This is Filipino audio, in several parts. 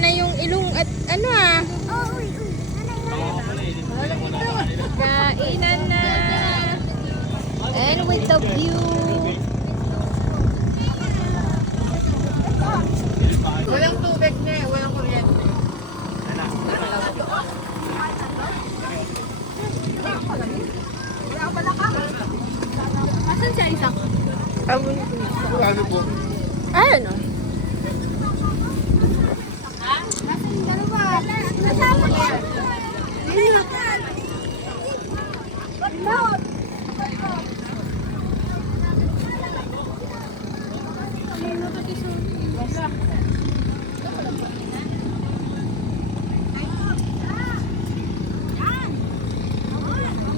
na yung ilong at ano ah. Kainan na. And with the view. Walang tubig na eh, walang kuryente. Asan siya isang? Ano po? Ayun o.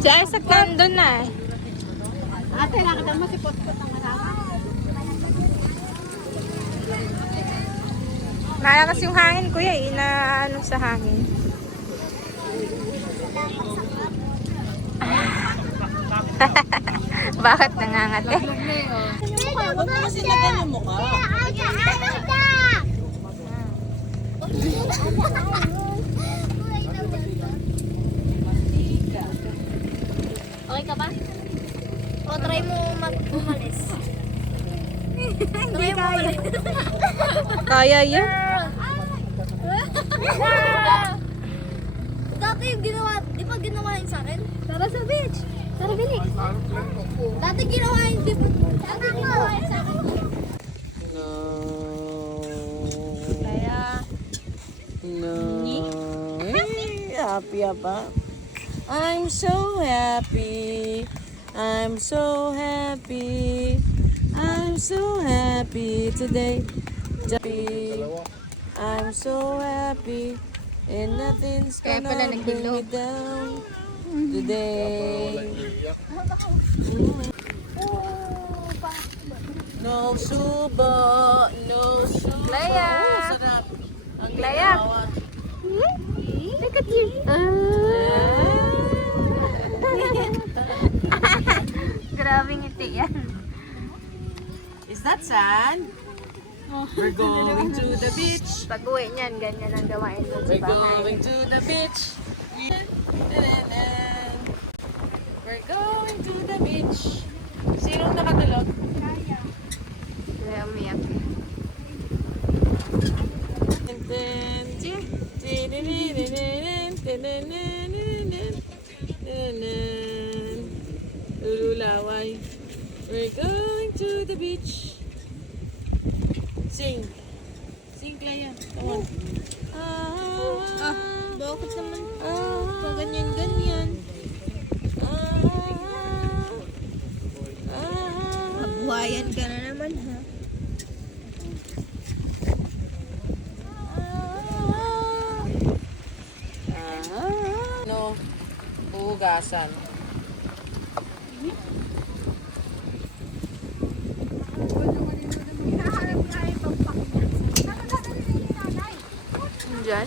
Si Isaac nandun na eh. Ate, nakita mo si Potpot ang anak. Malakas yung hangin kuya eh. Inaano sa hangin. Bakit nangangati? Huwag mo kasi nagan yung mukha. Okay ka ba? O try mo umalis. Try mo umalis. Kaya yun? Dati yung ginawa, di ba ginawa yun sa akin? Tara sa beach. Tara bilis. Dati ginawa yun, di ba? Dati ginawa yun sa akin. No. Kaya, No. Happy apa? I'm so happy. I'm so happy. I'm so happy today. Happy. I'm so happy. And nothing's Kaya pala gonna bring nagdilo. me down today. No subo, no subo. Glaya. Sarap. Ang Glaya. ginawa. look at you. Grabe ngiti yan. Is that sand? We're going to the beach. Pag uwi niyan, ganyan ang gawain mo sa We're bahay. going to the beach. We're going to the beach. Sinong nakatulog? Kaya umiyak. Ululaway. We're going to the beach. Sing. Sing, Claya. Come on. Bakit naman pag ganyan-ganyan? Buhayan ka na naman ha. No. Hugasan. Diyan?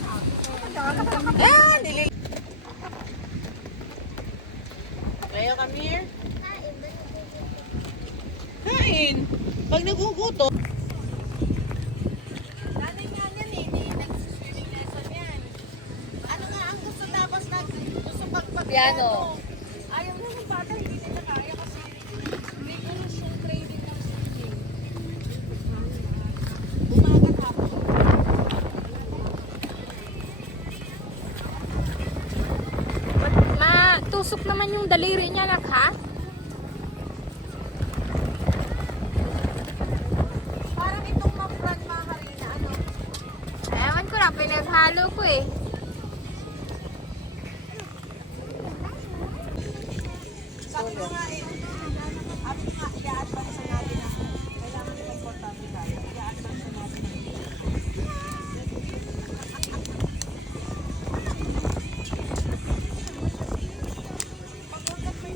Nilil. Kaya come here. Kain. Pag nagugutom. Nanay nga yan eh. Nag-swimming lesson yan. Ano nga ang gusto tapos gusto pagpag... Piano. Ayaw na ng bata. Hindi nila kaya kasi may ano siyang training ng swimming. Umagat hapon. Matusok naman yung daliri niya, nak, ha? Parang itong mapran maharina. Ano? Ewan ko na, pinaghalo ko eh. Sabi ko nga eh. Sabi ko nga, i-advance natin na kailangan nila importante tayo. I-advance natin.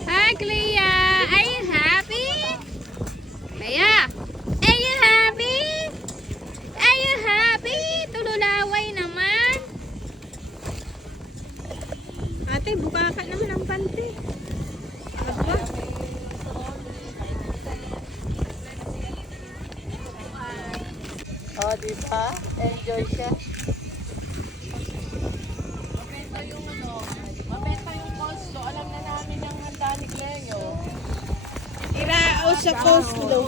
Hi, Clea! Are you happy? Clea! Are you happy? Are you happy? Tululaway naman. Ate, buka ka naman ang pante. Aba. Oh, di ba? Enjoy siya. sa coleslaw.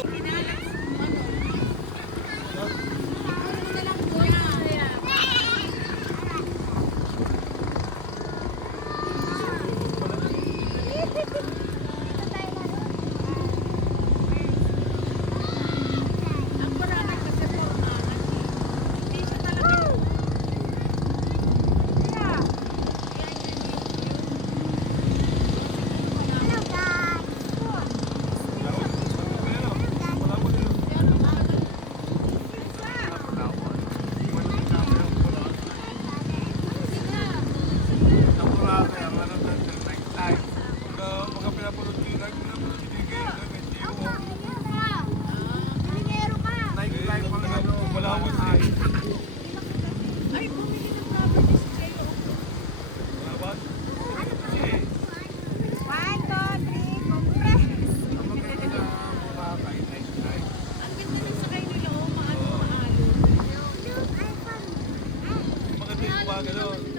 Maganda yung gumagano.